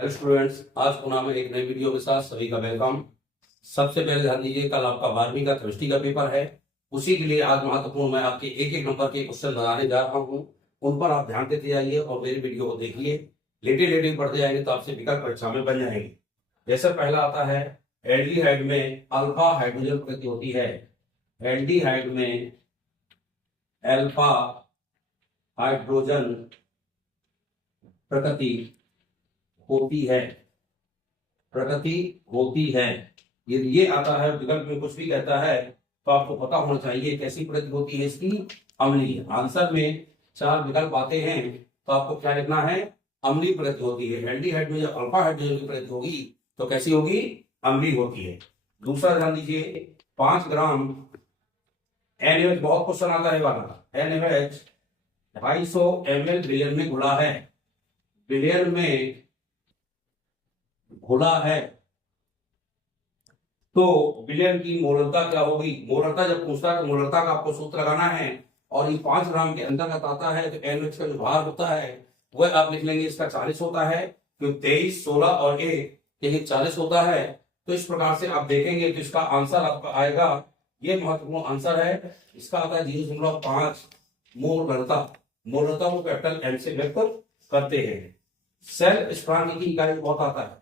Hello students, आज पुनः मैं एक नई वीडियो के साथ सभी का वेलकम। सबसे पहले ध्यान दीजिए, कल आपका 12वीं का केमिस्ट्री का पेपर है। उसी के लिए आज महत्वपूर्ण मैं आपके एक एक नंबर के क्वेश्चन बनाने जा रहा हूं। उन पर आप ध्यान देते जाइए और मेरी वीडियो को देखिए। लेटे लेटे पढ़ते जाएंगे तो आपसे विकल्प परीक्षा में बन जाएंगे। जैसे पहला आता है, एल्डिहाइड में अल्फा हाइड्रोजन प्रकृति होती है। एल्डिहाइड में अल्फा हाइड्रोजन प्रकृति होती है। प्रकृति होती है। ये आता है विकल्प में, कुछ भी कहता है तो आपको पता होना चाहिए कैसी प्रकृति होती है इसकी। अम्लीय। आंसर में 4 विकल्प आते हैं तो आपको क्या लिखना है? अम्लीय प्रकृति होती है। एल्डिहाइड में जब अल्फा हाइड्रोजन की प्रकृति होगी तो कैसी होगी? अम्लीय होती है। दूसरा ध्यान दीजिए, 5 ग्राम NaOH, बहुत क्वेश्चन आता है वाला। NaOH 250 ml विलयन में घुला है। विलयन में घुला है तो विलयन की मोलरता क्या होगी? मोलरता जब पूछता है तो मोलरता का आपको सूत्र लगाना है। और ये 5 ग्राम के अंतर्गत आता है तो NaOH का जो भार होता है वह आप लिख लेंगे, इसका 40 होता है, क्योंकि 23, 16 और 1 ये 40 होता है। तो इस प्रकार से आप देखेंगे तो इसका आंसर आपका आएगा, ये महत्वपूर्ण आंसर है, इसका आता है 0.5 मोलरता। मोलरता को कैपिटल M से व्यक्त करते हैं। सेल स्थिरांक की इकाई बहुत आता है।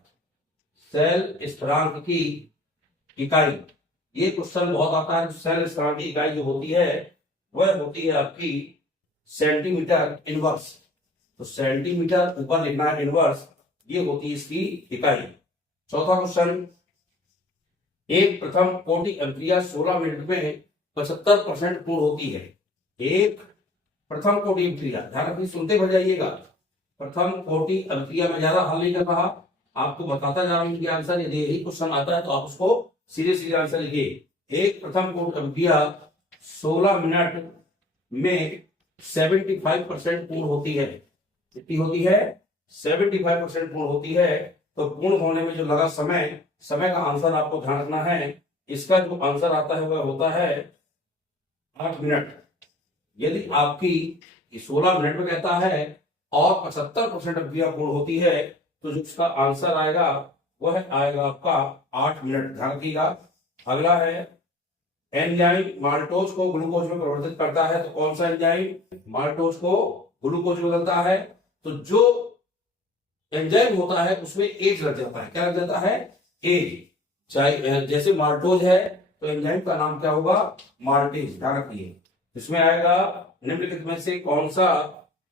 सेल स्थिरांक की इकाई, ये क्वेश्चन बहुत आता है। सेल स्थिरांक की इकाई जो होती है वह होती है आपकी सेंटीमीटर इनवर्स। तो सेंटीमीटर ऊपर लिखना है इनवर्स, ये होती है इसकी इकाई। चौथा क्वेश्चन, एक प्रथम कोटि अभिक्रिया 16 मिनट में 75% पूर्ण होती है। एक प्रथम कोटि अभिक्रिया, ध्यान रखिए, सुनते भर जाइएगा। प्रथम कोटि अभिक्रिया में ज्यादा हल नहीं कर रहा, आपको बताता जा रहा हूं कि आंसर यदि यही क्वेश्चन आता है तो आप उसको सीधे सीधे आंसर लिखिए। एक प्रथम कोटि अभिक्रिया 16 मिनट में 75% पूर्ण होती है। कितनी होती है? 75% पूर्ण होती है। तो पूर्ण होने में जो लगा समय, समय का आंसर आपको ध्यान रखना है। इसका जो आंसर आता है वह होता है 8 मिनट। यदि आपकी 16 मिनट में कहता है और 75% अभिक्रिया पूर्ण होती है तो जो इसका आंसर आएगा वह आएगा आपका 8 मिनट। ध्यान रखिएगा। अगला है, एंजाइम माल्टोज को ग्लूकोज में परिवर्तित करता है। तो कौन सा एंजाइम माल्टोज को ग्लूकोज में बदलता है? तो जो एंजाइम होता है उसमें एज लग जाता है। क्या लग जाता है? एज। चाहे जैसे माल्टोज है तो एंजाइम का नाम क्या होगा? माल्टेज। ध्यान रखिए। इसमें आएगा निम्नलिखित में से कौन सा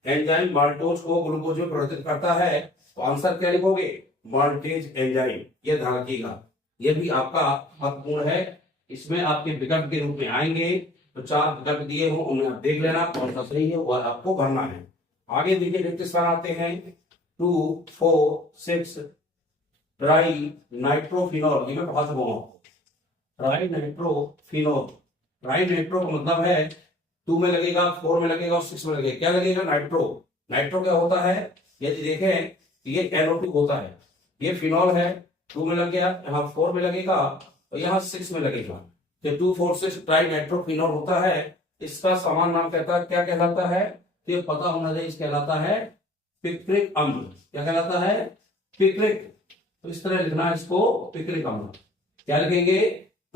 एंजाइम माल्टोज को ग्लूकोज में परिवर्तित करता है? तो आंसर क्या लिखोगे? Maltase enzyme. ये ध्यान रखिएगा, ये भी आपका महत्वपूर्ण है। इसमें आपके विकल्प के रूप में आएंगे तो 4 विकल्प दिए हो, उन्हें आप देख लेना कौन सा सही है और आपको भरना है। आगे देखिए, रिक्त स्थान आते हैं 2, 4, 6 ट्राई नाइट्रोफिनॉल। ये मैं पढ़ा चुका हूं। ट्राई नाइट्रोफिनॉल, ट्राई नाइट्रो का मतलब है 2 में लगेगा, 4 में लगेगा और 6 में लगेगा। क्या लगेगा? नाइट्रो। नाइट्रो क्या होता है? यदि देखें तो ये NO2 होता है। ये फिनॉल है, 2 में लग गया, यहाँ 4 में लगेगा और यहाँ 6 में लगेगा। तो 2, 4, 6 ट्राई नाइट्रोफिनॉल होता है। इसका सामान्य नाम कहता है, क्या कहलाता है? तो ये पता होना चाहिए, इस कहलाता है पिक्रिक अम्ल। क्या कहलाता है? पिक्रिक। तो इस तरह लिखना है इसको, पिक्रिक अम्ल। क्या लिखेंगे?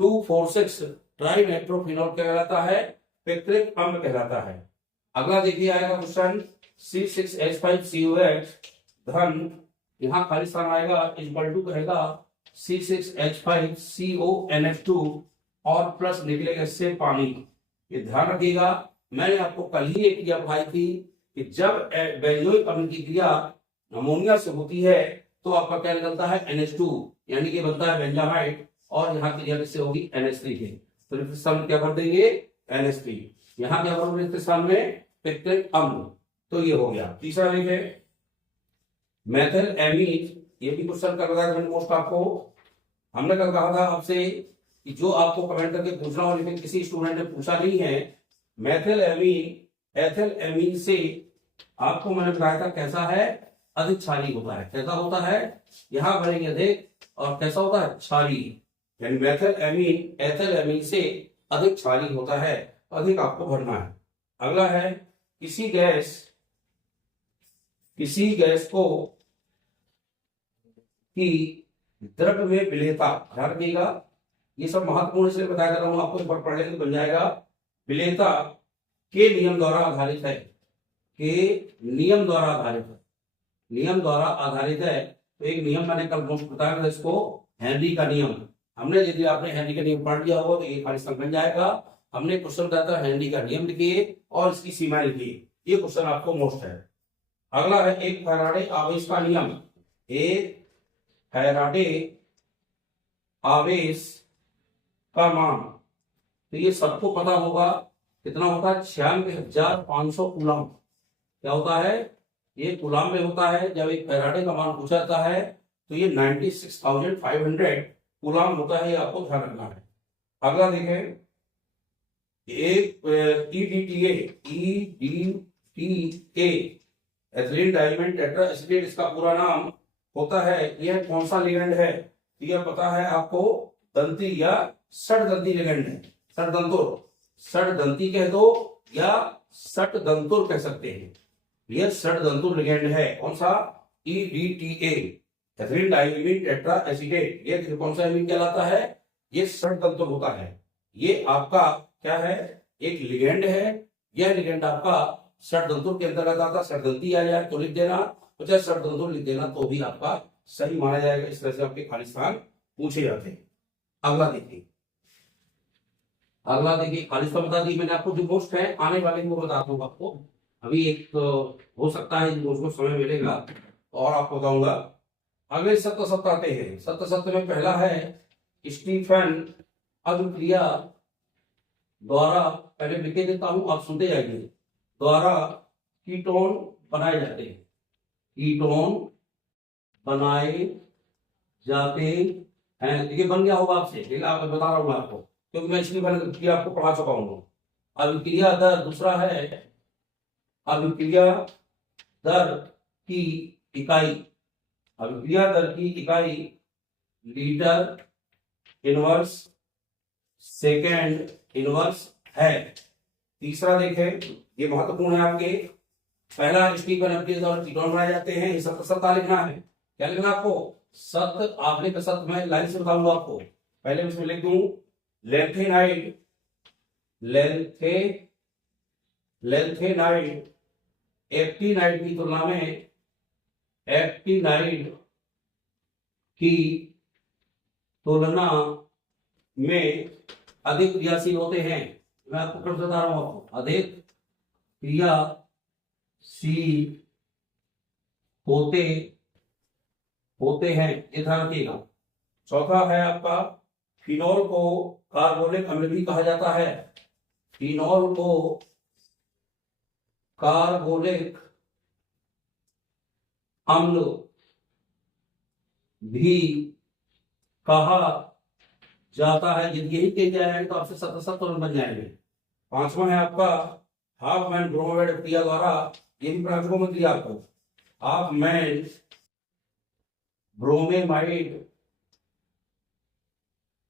2, 4, 6 ट्राई नाइट्रोफिनॉल क्या कहलाता है? पिक्रिक अम्ल कहलाता है। अगला देखिए आएगा क्वेश्चन, C6H5COH धन, यहाँ खाली स्थान आएगा, इक्वल टू कहेगा C6H5CONH2 और प्लस निकलेगा इससे पानी। ये ध्यान रखिएगा, मैंने आपको कल ही एक क्रिया पढ़ाई थी कि जब बेंजोइक अम्ल की क्रिया अमोनिया से होती है तो आपका क्या निकलता है? NH2, यानी कि बनता है बेंजामाइड, और यहाँ क्रिया किससे होगी? NH3 के। तो रिक्त स्थान में क्या भर देंगे? NH3। यहाँ क्या भरोगे रिक्त स्थान में? पिक्रिक अम्ल। तो ये हो गया। तीसरा लिखे मेथिल एमीन। ये भी क्वेश्चन कर रहा है मोस्ट आपको। हमने कल कहा था आपसे कि जो आपको कमेंट करके पूछना हो, लेकिन किसी स्टूडेंट ने पूछा नहीं है। मेथिल एमीन एथिल एमीन से आपको मैंने बताया था कैसा है? अधिक क्षारीय होता है। कैसा होता है? यहां भरेंगे अधिक, और कैसा होता है? क्षारीय। यानी मेथिल एमीन एथिल एमीन से अधिक क्षारीय होता है, अधिक आपको भरना है। अगला है, किसी गैस को कि द्रव्य में विलेयता, ध्यान रखिएगा ये सब महत्वपूर्ण इसलिए बताया जा रहा हूं आपको, एक बार पढ़ लेंगे तो बन जाएगा। विलेयता के नियम द्वारा आधारित है, के नियम द्वारा आधारित है, नियम द्वारा आधारित है। तो एक नियम मैंने कल बताया था इसको, हेनरी का नियम। हमने यदि आपने हेनरी का नियम पढ़ लिया होगा तो ये खाली बन जाएगा। हमने क्वेश्चन बताया था हेनरी का नियम लिखिए और इसकी सीमाएं लिखिए, ये क्वेश्चन आपको मोस्ट है। अगला है एक फैराडे आवेश का नियम। एक फैराडे आवेश का मान, तो ये सबको पता होगा कितना होता है, 96,500 कूलम। क्या होता है, ये कूलम में होता है। जब एक फैराडे का मान पूछा जाता है तो ये 96,500 कूलम होता है, ये आपको ध्यान रखना है। अगला देखें, एक EDTA ethylene diamond tetra acetate, इसका पूरा नाम होता है। यह कौन सा लिगेंड है, यह पता है आपको, दंती या षडदंती लिगेंड है। षडदंती कह दो या षटदंतुर कह सकते हैं, यह षटदंतुर लिगेंड है। कौन सा, EDTA ethylene diamine tetra acetate, ये कौन सा एमीन कहलाता है, ये षटदंतुर होता है। ये आपका क्या है, एक लिगेंड है। यह लिगेंड आपका षटदंतुर के अंतर्गत आता है। षटदंती आ जाए तो लिख देना, तो चाहे षटदंतुर लिख देना तो भी आपका सही माना जाएगा। इस तरह से आपके खाली स्थान पूछे जाते हैं। अगला देखिए, खाली स्थान बता दी मैंने आपको, जो मोस्ट है आने वाले को बताता हूँ आपको। अभी एक तो हो सकता है मुझको समय मिलेगा और आपको बताऊंगा। अगले सत्य सत्य आते हैं। सत्य सत्य में पहला है स्टीफन अभिक्रिया द्वारा, पहले लिख के देता हूं आप सुनते जाइए, द्वारा कीटोन बनाए जाते हैं। कीटोन बनाए जाते हैं, देखिए बन गया होगा आपसे, लेकिन आप बता रहा हूं आपको क्योंकि मैं इसलिए अभिक्रिया आपको पढ़ा चुका हूं। अभिक्रिया दर दूसरा है, अभिक्रिया दर की इकाई, अभिक्रिया दर की इकाई लीटर इनवर्स सेकेंड इनवर्स है। तीसरा देखें, ये महत्वपूर्ण है आपके, पहला स्टीफन अभिक्रिया द्वारा कीटोन बनाए जाते हैं। ये सत्य सत्य लिखना है। क्या लिखना आपको, सत्य। आपने का सत्य मैं लाइन से बताऊंगा आपको। पहले इसमें लिख दूं लेंथेनाइड, लेंथेनाइड एक्टिनाइड की तुलना में, एक्टिनाइड की तुलना में अधिक क्रियाशील होते हैं। मैं आपको कर बता रहा हूं, आपको अधिक क्रियाशील होते हैं, ये ध्यान रखिएगा। चौथा है आपका, फिनोल को कार्बोनिक अम्ल भी कहा जाता है। फिनोल को कार्बोनिक अम्ल भी कहा जाता है। यदि यही कह जाएगा तो आपसे 77 बन जाएंगे। पांचवा है आपका हाफमैन ब्रोमाइड अभिक्रिया द्वारा, ये भी प्राथमिकों में दिया आपको, हाफमैन ब्रोमेमाइड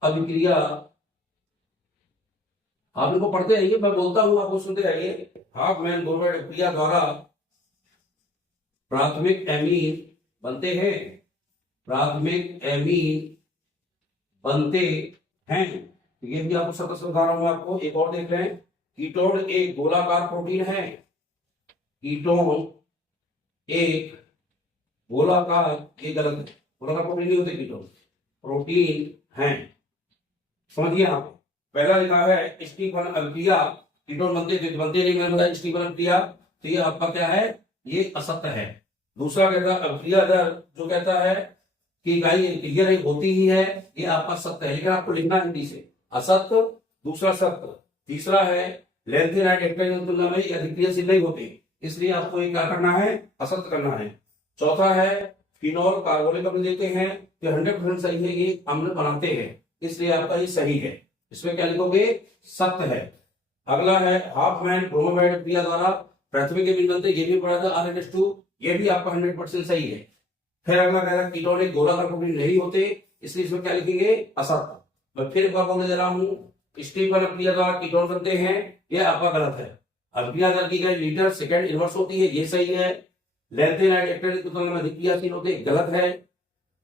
अभिक्रिया। आप इनको पढ़ते रहिए, मैं बोलता हूं आपको सुनते रहिए। हाफमैन ब्रोमाइड अभिक्रिया द्वारा प्राथमिक एमीन बनते हैं, प्राथमिक एमीन बनते हैं। ये भी आपको सतत समझा रहा हूं आपको। एक और देख रहे हैं, कीटोन एक गोलाकार प्रोटीन है। कीटोन एक गोलाकार, ये गलत है, गोलाकार प्रोटीन नहीं होते कीटोन, प्रोटीन है। समझिए आप, पहला लिखा है स्टीफन अभिक्रिया, कीटोन बनते नहीं, मैंने बताया स्टीफन अभिक्रिया, तो ये आपका क्या है, ये असत्य है। दूसरा कहता है अभिक्रिया दर, जो कहता है कि इकाई क्लियर होती ही है, ये आपका सत्य है, लेकिन आपको लिखना हिंदी से, असत्य दूसरा सत्य। तीसरा है लेंथेनाइड एक्टिनाइड की तुलना में अधिक्रियाशील नहीं होते, इसलिए आपको ये क्या करना है, असत्य करना है। चौथा है फिनोल कार्बोनिक अम्ल देते हैं, तो 100% सही है, ये अम्ल बनाते हैं, इसलिए आपका ये सही है। इसमें क्या लिखोगे, सत्य है। अगला है हाफमैन ब्रोमाइड अभिक्रिया द्वारा प्राथमिक एमीन बनते, ये भी पढ़ा था RNH2, ये भी आपका 100% सही है। फिर अगला कह रहा है कीटोन एक गोलाकार प्रोटीन नहीं होते, इसलिए इसमें क्या लिखेंगे, असत्य। मैं फिर एक बार बोलने दे रहा हूं, स्टीफन अभिक्रिया द्वारा कीटोन बनते हैं, यह आपका गलत है। अभिक्रिया दर की इकाई लीटर सेकेंड इनवर्स होती है, ये सही है। लेंथेनाइड एक्टिनाइड की तुलना में अधिक क्रियाशील होते, गलत है।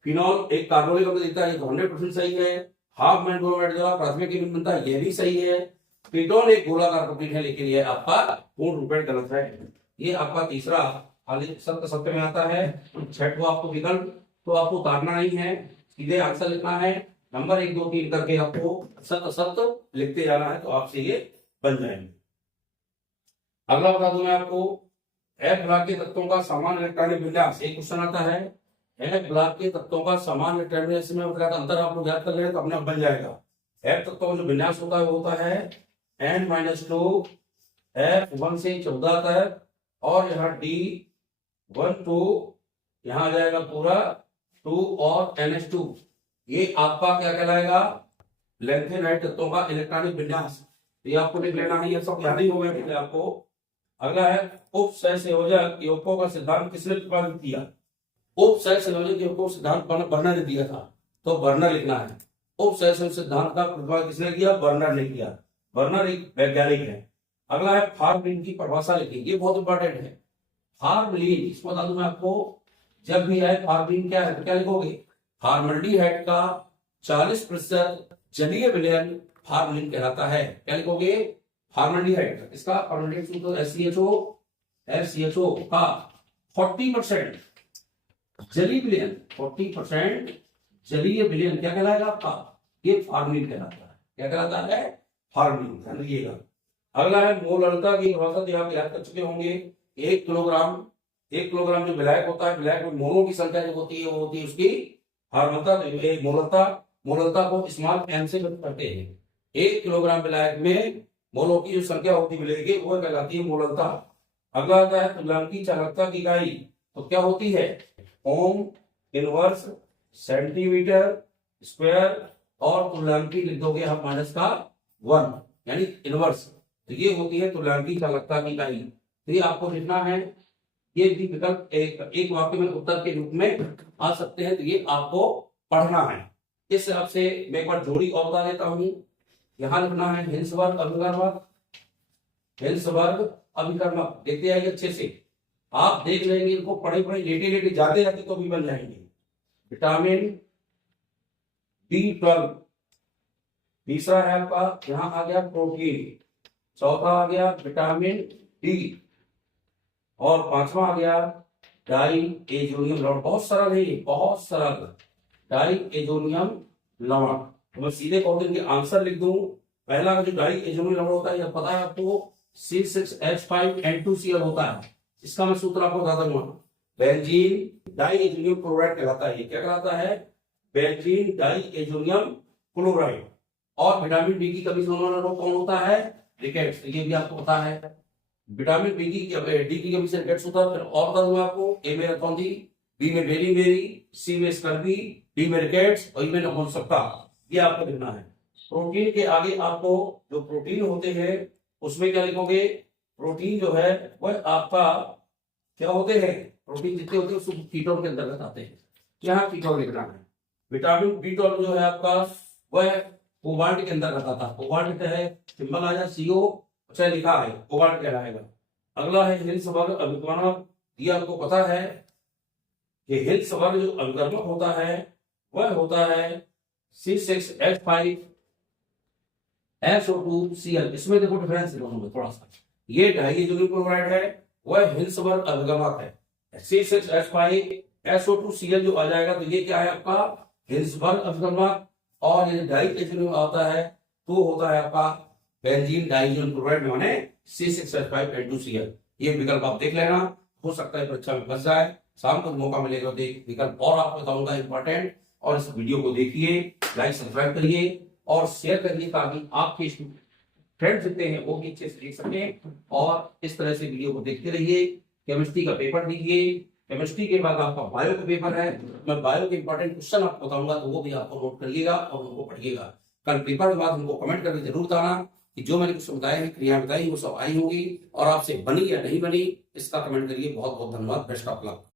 फिनॉल एक कार्बोनिक अम्ल देता है, ये 100% सही है। हाफ मैन ब्रोमाइड द्वारा प्राथमिक कीटोन बनता है, ये भी सही है। कीटोन एक गोलाकार प्रोटीन है, लेकिन ये आपका पूर्ण रूप में गलत है। ये आपका तीसरा खाली सत्य में आता है। छठवां आपको विकल्प तो आपको उतारना नहीं है, सीधे आंसर लिखना है। नंबर 1 2 3 करके आपको सत्य लिखते जाना है, तो आपसे ये बन जाएंगे। अगला बता दूं मैं आपको, एफ ब्लॉक के तत्वों का समान इलेक्ट्रॉनिक विन्यास। एक क्वेश्चन आता है, एफ ब्लॉक के तत्वों का समान इलेक्ट्रॉनिक विन्यास में बताया अंतर आप लोग याद कर रहे हैं तो अपने आप बन जाएगा। एफ तत्वों का जो विन्यास होता है वो होता है n-2 F1 से 14 तक, और यहाँ D1 2 यहाँ आ जाएगा पूरा 2 और NH2। ये आपका क्या कहलाएगा, लैंथेनाइड तत्वों का इलेक्ट्रॉनिक विन्यास। ये आपको लिख लेना है, ये सब याद ही हो गया आपको। अगला है उप सहसंयोजक यौगिकों का सिद्धांत किसने प्रतिपादित किया। उप सहसंयोजक यौगिकों का सिद्धांत बर्नर ने दिया था, तो बर्नर लिखना है। उप सहसंयोजक सिद्धांत का प्रतिपादन किसने किया, बर्नर ने किया। बर्नर एक वैज्ञानिक है। अगला है फार्मलिन की परिभाषा लिखी, ये बहुत इंपॉर्टेंट है। फार्मलिन इसको बता दूं मैं आपको, जब भी आए फार्मलिन क्या है तो क्या लिखोगे, फार्मल्डिहाइड का 40% जलीय विलयन फार्मलिन कहलाता है। क्या लिखोगे, फार्मल्डिहाइड का, इसका फार्मल्डिहाइड सूत्र FCHO का 40% जलीय विलयन, 40% जलीय विलयन क्या कहलाएगा आपका, ये फार्मलिन कहलाता है। क्या कहलाता है, फार्मलिन, ध्यान रखिएगा। अगला है मोलरता की परिभाषा, आप याद कर चुके होंगे। 1 किलोग्राम जो विलायक होता है, विलायक में मोलों की संख्या जो होती है वो होती है उसकी मोलरता। मोलरता को स्मॉल m से व्यक्त करते हैं। 1 किलोग्राम विलायक में मोलों की जो संख्या होती है विलायक की, वो कहलाती है मोलरता। अगला आता है तुल्यांकी चालकता की इकाई, तो क्या होती है, ओम, इनवर्स, सेंटीमीटर स्क्वायर, और तुल्यांकी लिख दोगे आप -1 यानी इनवर्स, तो ये होती है तुल्यांकी चालकता की इकाई। तो ये आपको लिखना है। ये भी विकल्प एक वाक्य में उत्तर के रूप में आ सकते हैं, तो ये आपको पढ़ना है। इस हिसाब से मैं एक बार जोड़ी और बता देता हूं। यहां लिखना है हिल्सबर्ग अभिकर्मक, हिल्सबर्ग अभिकर्मक। देखते आइए अच्छे से, आप देख लेंगे इनको, पढ़े लेटे जाते रहते तो भी बन जाएंगे। विटामिन B12, तीसरा है आपका, यहां आ गया प्रोटीन, चौथा आ गया विटामिन डी, और पांचवा आ गया डाई एजोनियम लवण। बहुत सरल है, बहुत सरल, डाई एजोनियम लवण। तो मैं सीधे कह दूं आंसर लिख दूं। पहला का जो डाई एजोनियम लवण होता है, यह पता है आपको, C6H5N2Cl होता है। इसका मैं सूत्र आपको बता दूंगा, बेंजीन डाई एजोनियम क्लोराइड कहलाता है। क्या कहलाता है, बेंजीन डाई एजोनियम क्लोराइड। और विटामिन बी की कमी से होने वाला रोग कौन होता है, रिकेट्स। ये भी आपको पता है। विटामिन बी की डी की कमी से रिकेट्स होता है। फिर और बता दूंगा आपको, ए में रतौंधी, बी में बेरी, सी में स्कर्वी, डी में रिकेट्स, और ई में नपुंसकता। ये आपको लिखना है। प्रोटीन के आगे आपको जो प्रोटीन होते हैं उसमें क्या लिखोगे, प्रोटीन जो है वह आपका क्या होते हैं, प्रोटीन जितने होते हैं उसको कीटोन के अंतर्गत आते हैं। यहाँ कीटोन लिखना है। विटामिन B12 जो है आपका वह कोबाल्ट के अंदर आता था। कोबाल्ट क्या है, सिंबल आ जाए CO, अच्छा लिखा है कोबाल्ट कहलाएगा। अगला है हिल्सबर्ग अभिकर्मक। ये आपको पता है कि हिल्सबर्ग जो अभिकर्मक होता है वह होता है C6H5SO2Cl। इसमें देखो डिफरेंस दोनों थोड़ा सा, ये डाइएजोनियम क्लोराइड है, वह हिल्सबर्ग अभिकर्मक है। C6H5SO2Cl जो आ जाएगा तो ये क्या है आपका, हिल्सबर्ग अभिकर्मक। और ये डाइएजोनियम आता है तो होता है आपका बेंजीन डाइएजोनियम क्लोराइड माने C6H5N2Cl। ये विकल्प आप देख लेना, हो सकता है परीक्षा में फंस जाए। शाम को मौका मिलेगा तो एक विकल्प और आपको बताऊंगा इंपॉर्टेंट। और इस वीडियो को देखिए, लाइक सब्सक्राइब करिए और शेयर करिए, ताकि आपके फ्रेंड्स जितने हैं वो भी अच्छे से देख सकें। और इस तरह से वीडियो को देखते रहिए। केमिस्ट्री का पेपर दीजिए, केमिस्ट्री के बाद आपका बायो का पेपर है, मैं बायो के इंपॉर्टेंट क्वेश्चन आपको बताऊंगा, तो वो भी आपको नोट करिएगा और उनको पढ़िएगा। कल पेपर के बाद हमको कमेंट करके जरूर बताना कि जो मैंने कुछ बताया है, क्रिया बताई वो सब आई होंगी और आपसे बनी या नहीं बनी, इसका कमेंट करिए। बहुत बहुत धन्यवाद, बेस्ट ऑफ लक।